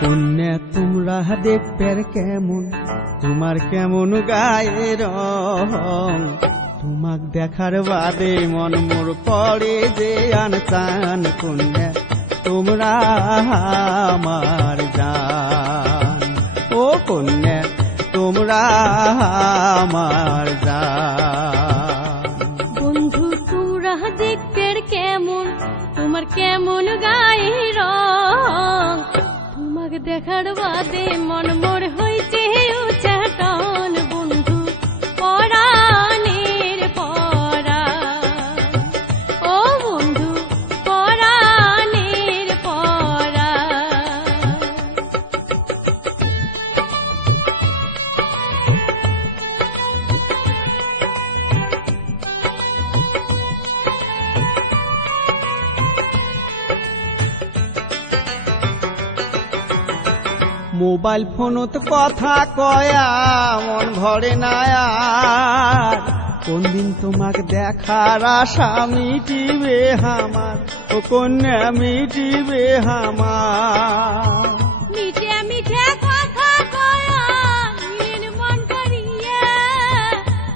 কন্যা তোমরা দেখবে কেমন, তোমার কেমন গায়ের রং, তোমাক দেখার বাদে মন মোর করে যে আনচান। কন্যা তোমরা আমার জান, ও কন্যা তোমরা আমার জান। বন্ধু তোমরা দেখবে কেমন, তোমার কেমন গায়ের রং, তোমাকে দেখার বাদে মন মোর হইছে উচ্চাটন। বন্ধু পরাণের পরাণ, ও বন্ধু পরাণের পরাণ। মোবাইল ফোনত কথা কয়া মন ভরে না আর, কোন দিন তোমাক দেখার আশা মিটিবে আমার, ও কন্যা মিটিবে আমার। মিঠে মিঠে কথা কয়া মিলেন মন করিয়া,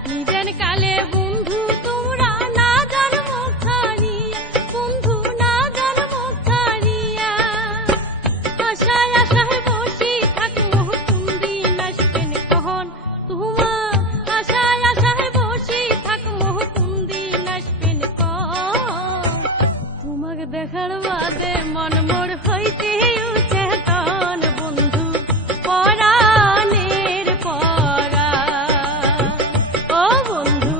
নিদেন কালে বন্ধু তোমরা না জান মুখ ছাড়িয়া, বন্ধু না জান মুখ ছাড়িয়া। আশায় আশায় বসি থাকবো কোন দিন আসবেন কখন, তোমার আশায় আশায় বসি থাকবো কোন দিন আসবেন কখন। তোমাকে দেখার বাদে মন মোর হইতে উচ্চেতন। বন্ধু পরাণের পরাণ, ও বন্ধু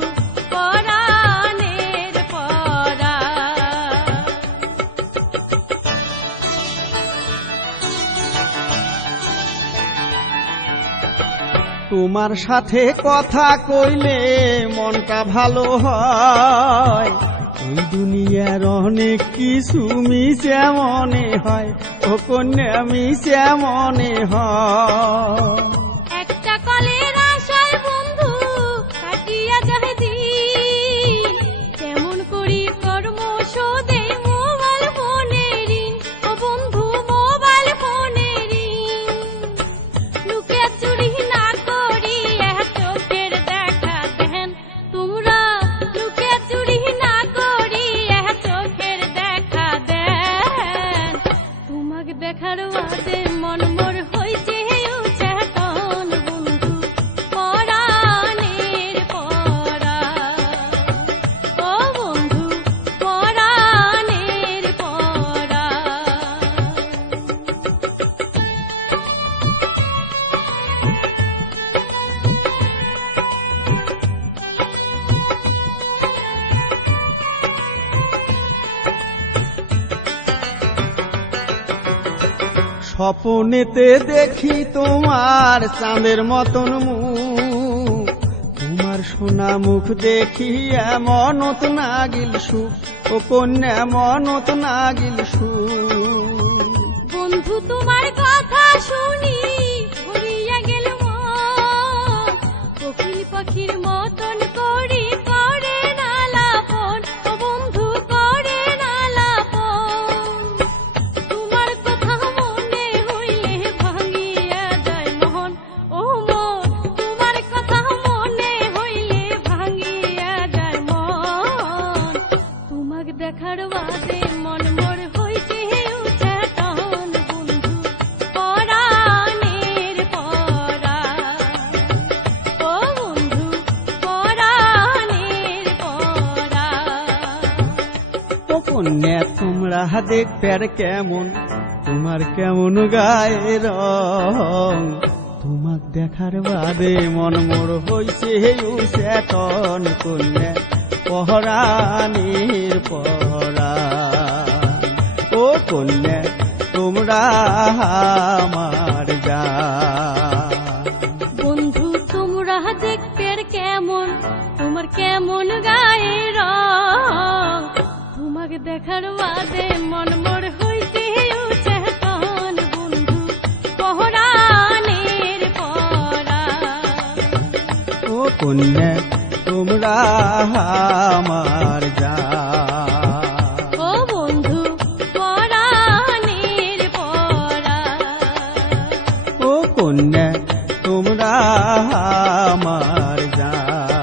পরাণের পরাণ। তোমার সাথে কথা কইলে মনটা ভালো হয়, ওই দুনিয়ার অনেক কিছু মিশে মনে হয়, ও কন্যা মিশে মনে হয়। একটা কলের আশায় বন্ধু কাটিয়া যায় দিন, কেমন করি কর্ম শোধে মোবাইল ফোনের ঋণ, ও বন্ধু মোবাইল ফোনের ঋণ। লুকে চুরি না করি চোখের দেখা দেন, তোমরা লুকে চুরি না করি চোখের দেখা দেন। তোমাকে দেখার বাদে মন মোর হইছে উচ্চাটন। বন্ধু পরাণের পরাণ, ও বন্ধু পরাণের পরাণ। স্বপনেতে দেখি তোমার চাঁদের মতন মুখ, তোমার সোনা মুখ দেখি মনত নাগিল সুখ, ও কন্যা মনত নাগিল সুখ। বন্ধু তোমার কথা শুনি ভরিয়া গেল মন, কোকিল পাখির মতন করি করে না লাপন, ও বন্ধু করে না লাপন। তোমার কথা মনে হইলে ভাঙিয়া যায় মন, ও মন তোমার কথা মনে হইলে ভাঙিয়া যায় মন। তোমাকে দেখার বাদে মন মোর হইছে উচ্চাটন। বন্ধু পরাণের পরাণ, ও বন্ধু পরাণের পরাণ। ও কন্যা তোমরা দেখবে কেমন, তোমার কেমন গায়ের রং, তোমাক দেখার বাদে মন মোর হইছে উচ্চাটন। কন্যা পরাণের পরাণ, ও কন্যা তোমরা আমার জান। বন্ধু তোমরা দেখবে কেমন, তোমার কেমন গায়ের রং, তোমাকে দেখার বাদে মন মোর হইতে উচ্চাটন। বন্ধু পরাণের পরাণ, ও কন্যা তোমরা আমার জান। ও বন্ধু পরাণের পরাণ। কন্যা তোমরা আমার জান।